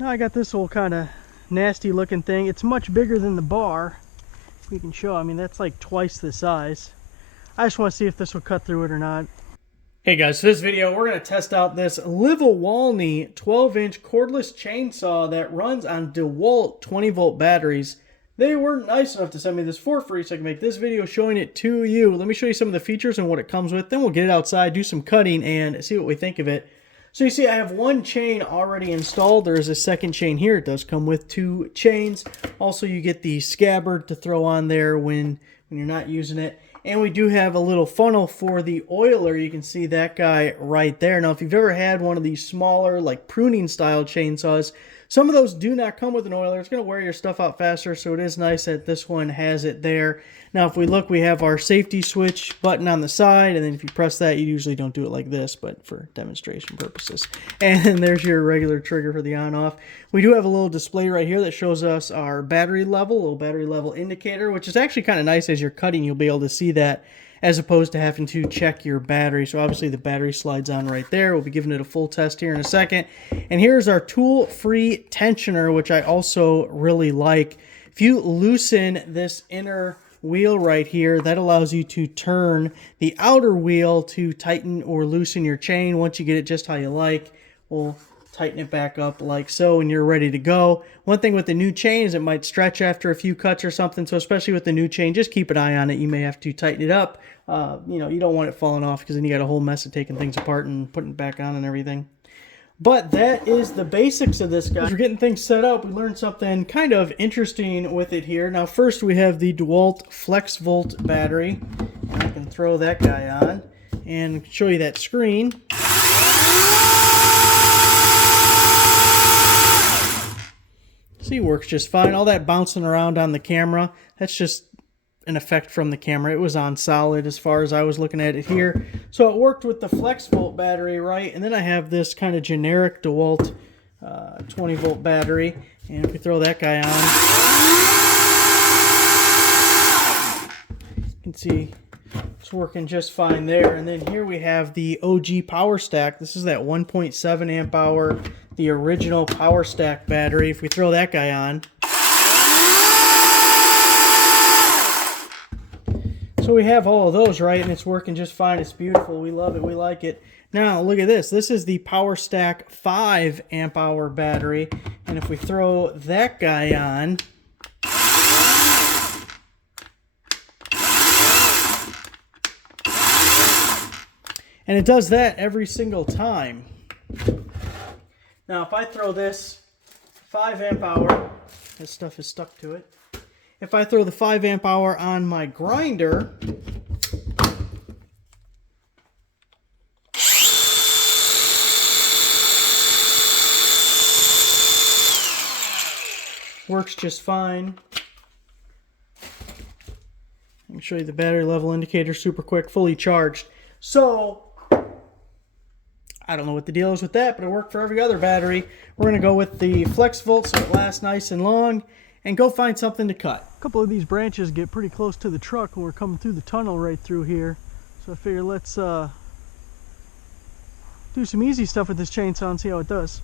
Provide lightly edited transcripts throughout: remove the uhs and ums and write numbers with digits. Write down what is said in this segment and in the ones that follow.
Now I got this old kind of nasty looking thing. It's much bigger than the bar. We can show, I mean, that's like twice the size. I just want to see if this will cut through it or not. Hey guys, for this video we're going to test out this Walney 12-inch cordless chainsaw that runs on DeWALT 20-volt batteries. They were nice enough to send me this for free so I can make this video showing it to you. Let me show you some of the features and what it comes with. Then we'll get it outside, do some cutting, and see what we think of it. So you see I have one chain already installed. There is a second chain here. It does come with two chains. Also you get the scabbard to throw on there when you're not using it. And we do have a little funnel for the oiler. You can see that guy right there. Now, if you've ever had one of these smaller, like pruning style chainsaws, some of those do not come with an oiler. It's going to wear your stuff out faster, so it is nice that this one has it there. Now, if we look, we have our safety switch button on the side, and then if you press that, you usually don't do it like this, but for demonstration purposes. And then there's your regular trigger for the on-off. We do have a little display right here that shows us our battery level, a little battery level indicator, which is actually kind of nice. As you're cutting, you'll be able to see that, as opposed to having to check your battery. So obviously the battery slides on right there. We'll be giving it a full test here in a second. And here's our tool-free tensioner, which I also really like. If you loosen this inner wheel right here, that allows you to turn the outer wheel to tighten or loosen your chain. Once you get it just how you like, we'll tighten it back up like so, and you're ready to go. One thing with the new chain is it might stretch after a few cuts or something, so especially with the new chain, just keep an eye on it. You may have to tighten it up. You know, you don't want it falling off, because then you got a whole mess of taking things apart and putting it back on and everything. But that is the basics of this guy. As we're getting things set up, we learned something kind of interesting with it here. Now first we have the DeWALT FlexVolt battery. And I can throw that guy on and show you that screen. See, works just fine. All that bouncing around on the camera, that's just an effect from the camera. It was on solid as far as I was looking at it here. So it worked with the FlexVolt battery, right? And then I have this kind of generic DeWALT 20-volt battery. And if we throw that guy on, you can see it's working just fine there. And then here we have the OG Power Stack. This is that 1.7 amp hour, the original Power Stack battery. If we throw that guy on, so we have all of those, right? And it's working just fine. It's beautiful. We love it. We like it. Now, look at this. This is the Power Stack 5 amp hour battery. And if we throw that guy on, and it does that every single time. Now, if I throw this 5 amp hour, this stuff is stuck to it. If I throw the 5 amp hour on my grinder, works just fine. Let me show you the battery level indicator super quick, fully charged. So I don't know what the deal is with that, but it worked for every other battery. We're going to go with the FlexVolt so it lasts nice and long, and go find something to cut. A couple of these branches get pretty close to the truck when we're coming through the tunnel right through here. So I figure let's do some easy stuff with this chainsaw and see how it does.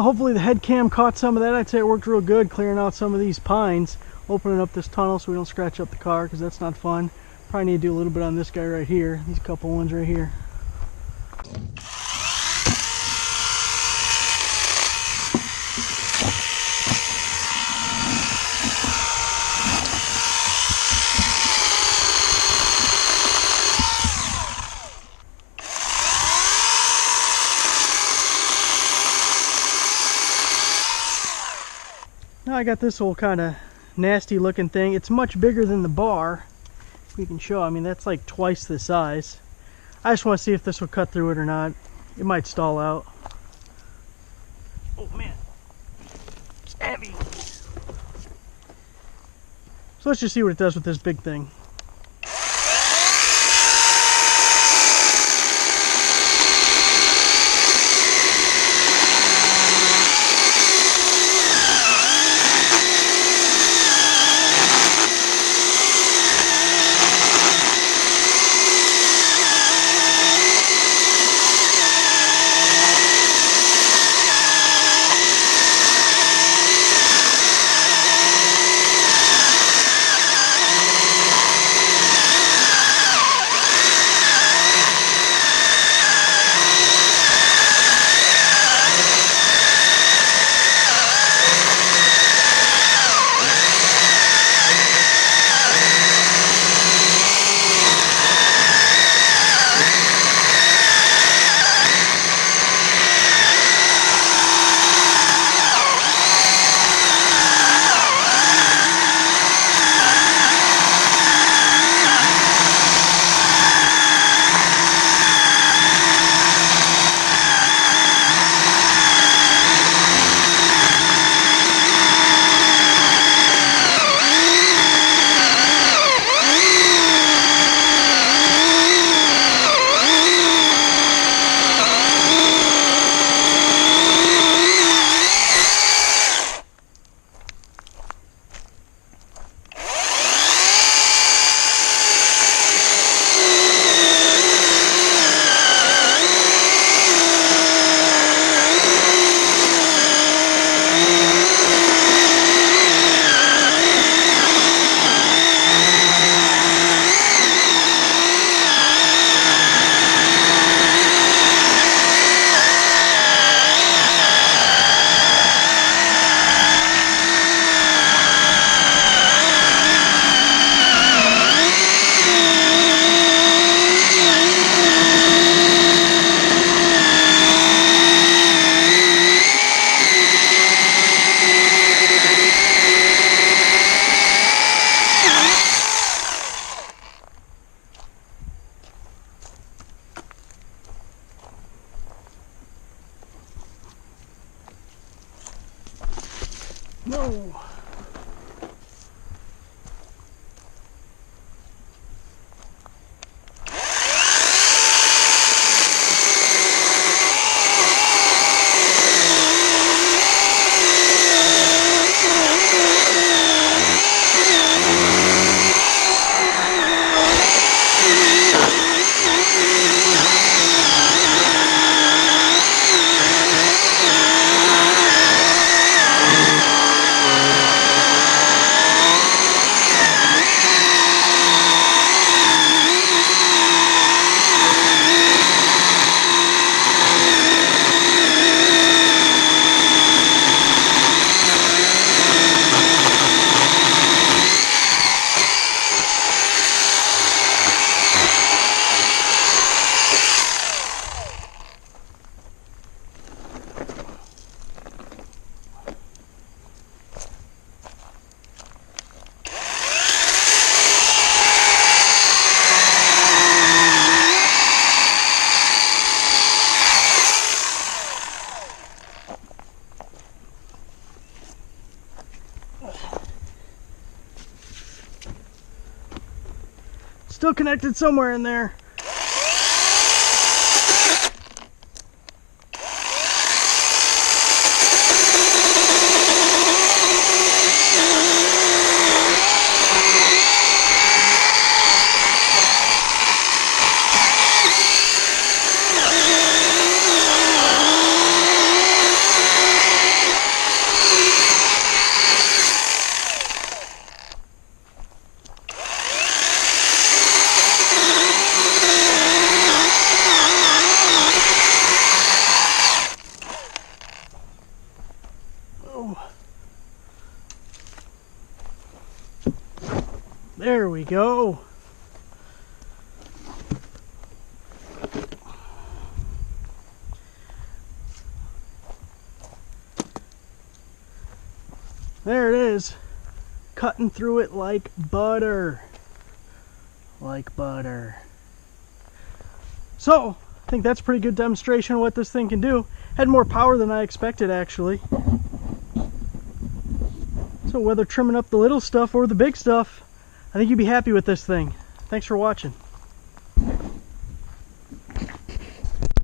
Well, hopefully the head cam caught some of that. I'd say it worked real good clearing out some of these pines, opening up this tunnel so we don't scratch up the car, because that's not fun. Probably need to do a little bit on this guy right here, these couple ones right here. Now I got this old kind of nasty looking thing. It's much bigger than the bar. If we can show, I mean, that's like twice the size. I just want to see if this will cut through it or not. It might stall out. Oh man, it's heavy. So let's just see what it does with this big thing. No. Still connected somewhere in there. There we go. There it is. Cutting through it like butter. Like butter. So, I think that's a pretty good demonstration of what this thing can do. Had more power than I expected, actually. So whether trimming up the little stuff or the big stuff, I think you'd be happy with this thing. Thanks for watching.